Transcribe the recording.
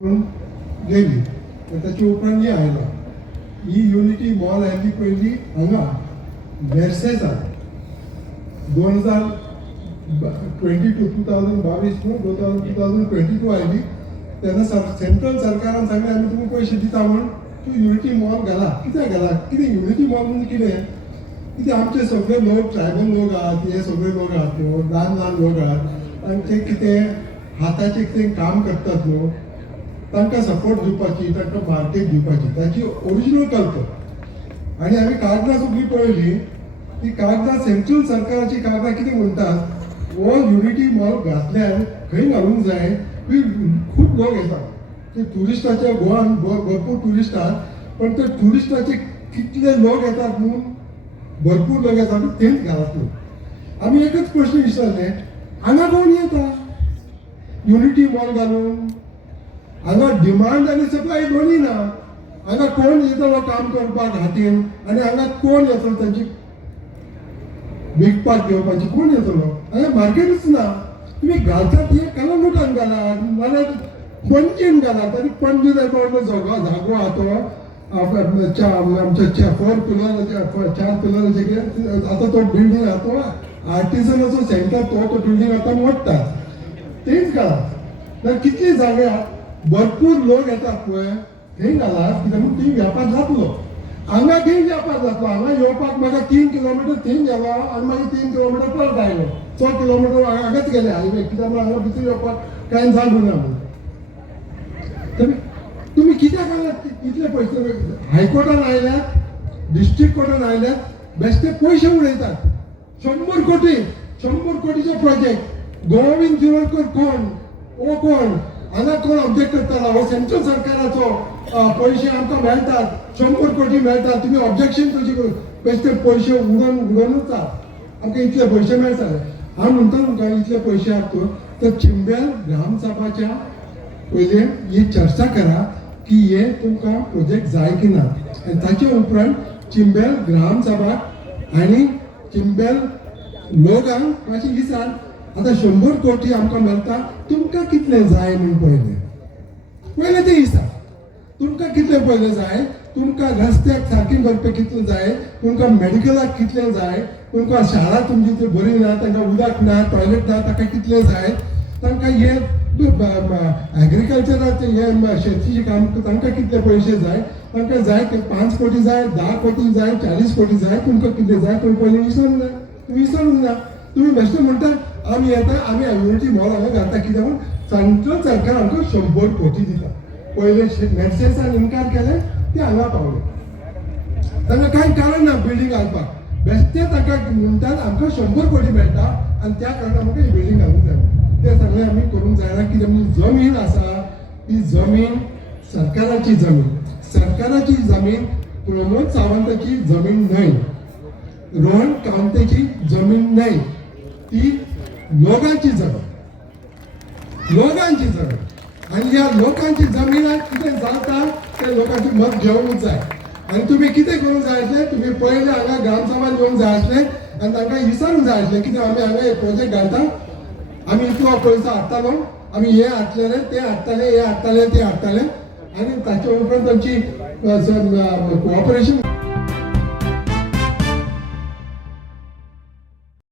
पण गेली तर त्याची उपरांत आयला ही युनिटी मॉल आयली पयली हांगा मेर्सेसा 2022 2022 आयली तेन्ना सेंट्रल सरकारान सांगलें आमी तुमकां पयशे दिता म्हूण तूं युनिटी मॉल घाला कित्याक घाला कितें युनिटी मॉल म्हणजे कितें आमचे सगळे लोक ट्रायबल लोक आहात हे सगळे लोक आहात न्हू ल्हान ल्हान लोक आहात तांचे कितें हाताचें कितें काम करतात न्हू तांकां सपोर्ट दिवपाची तांकां मार्केट दिवपाची ताची ओरिजिनल कल्चर आनी आमी कागदां सगळीं पळयली ती कागदां सेंट्रल सरकाराची कागदां कितें म्हणटात हो युनिटी मॉल घातल्यार खंय घालूंक जाय खूब लोक येतात ते ट्युरिस्टाचे गोवान भरपूर ट्युरिस्ट आहात पण ते ट्युरिस्टाचे कितले लोक येतात म्हणून भरपूर लोक येतात तेच घालत न्हू आमी एकच प्रश्न विचारले हांगा कोण येता युनिटी मॉल घालून हांगा डिमांड आनी सप्लाय दोन्ही ना हांगा कोण येतलो काम करपाक हातीन आनी हांगा कोण येतलो तांची विकपाक घेवपाची कोण येतलो हांगा मार्केटूच ना तुम्ही घालतात हे कलंगुटान घालात नाल्यार पणजेन घालात आनी पणजे जागो जागो आहा तो आमच्या 4 पिलराचे आता तो बिल्डींग आहा तो आर्टिजनाचो सेंटर तो बिल्डींग आता मोडटात तेच घालात तर कितली जागे भरपूर लोक येतात पळय थंय घालात कित्याक थंय व्यापार जातलो हांगा खंय व्यापार जातलो हांगा येवपाक म्हाका 3 किलोमिटर थंय गेलो आनी मागीर 3 किलोमिटर परत आयलो 100 किलोमिटर हांगाच गेले हायवे कित्याक हांगा भितर येवपाक कांय जागो ना म्हणून तुमी कित्याक हांगा इतले पयशे हायकोर्टान आयल्यात डिस्ट्रिक्ट कोर्टान आयल्यात बेश्टे पयशे उडयतात 100 कोटीचो प्रोजेक्ट गोविंद शिरोडकर कोण ओ कोण हांगा कोण ऑब्जेक्ट करतालो हो सेंट्रल सरकाराचो पयशे आमकां मेळटात 100 कोटी मेळटात तुमी ऑब्जेक्शन कशी बेश्टे पयशे उडोवनूच आमकां इतले पयशे मेळटाले हांव म्हणटा तुमकां इतले पयशे आहात तर चिंबेल ग्रामसभाच्या पयले ही चर्चा करा की हे तुमकां प्रोजेक्ट जाय की ना आनी ताचे उपरांत चिंबेल ग्रामसभा आनी चिंबेल लोकांक मातशें विचार आता 100 कोटी आमकां मेळटा तुमकां कितले जाय म्हूण पयले ते दिसा तुमकां कितले पयले जाय तुमकां रस्त्याक सारकें करपाक कितले जाय तुमकां मेडिकलाक कितले जाय तुमकां शाळा तुमची ती बरी ना तांकां उदक ना टॉयलेट ना ताका कितले जाय तांकां हे एग्रीकल्चराचे हे शेतीचे काम तांकां कितले पयशे जाय तांकां जाय 5 कोटी जाय 10 कोटी जाय 40 कोटी जाय तुमकां कितले जाय तुमी पयले विचारूंक ना तुम्ही बेश्टे म्हणटा आमी येता आमी युनिटी मॉल हांगा घालता कित्याक म्हणून सेंट्रल सरकार आमकां 100 कोटी दिता पयले मेर्सेसान इन्कार केले ते हांगा पावले तांकां कांय कारण ना बिल्डींग घालपाक बेश्टे तांकां म्हणटात आमकां 100 कोटी मेळटा आनी त्या कारणान आमकां ही बिल्डींग घालूंक जाय ते सगळें आमी करूंक जायना कित्याक म्हणून जमीन आसा ती जमीन सरकाराची जमीन प्रमोद सावंताची जमीन न्हय रोहन कामतेची जमीन न्हय ती लोकांची जमीन आणि या लोकांची जमीनाक कितें जाता ते लोकांची मत घेवूंक जाय आनी तुमी कितें करूंक जाय आसलें तुमी पयले हांगा ग्रामसभान येवंक जाय आसलें आनी तांकां विचारूंक जाय आसलें कित्याक आमी हांगा एक प्रोजेक्ट घालता आमी इतलो पयसो हाडटालो आमी हे हाडटले ते हाडटले ते हाडटले आनी ताचे उपरांत तांची कोऑपरेशन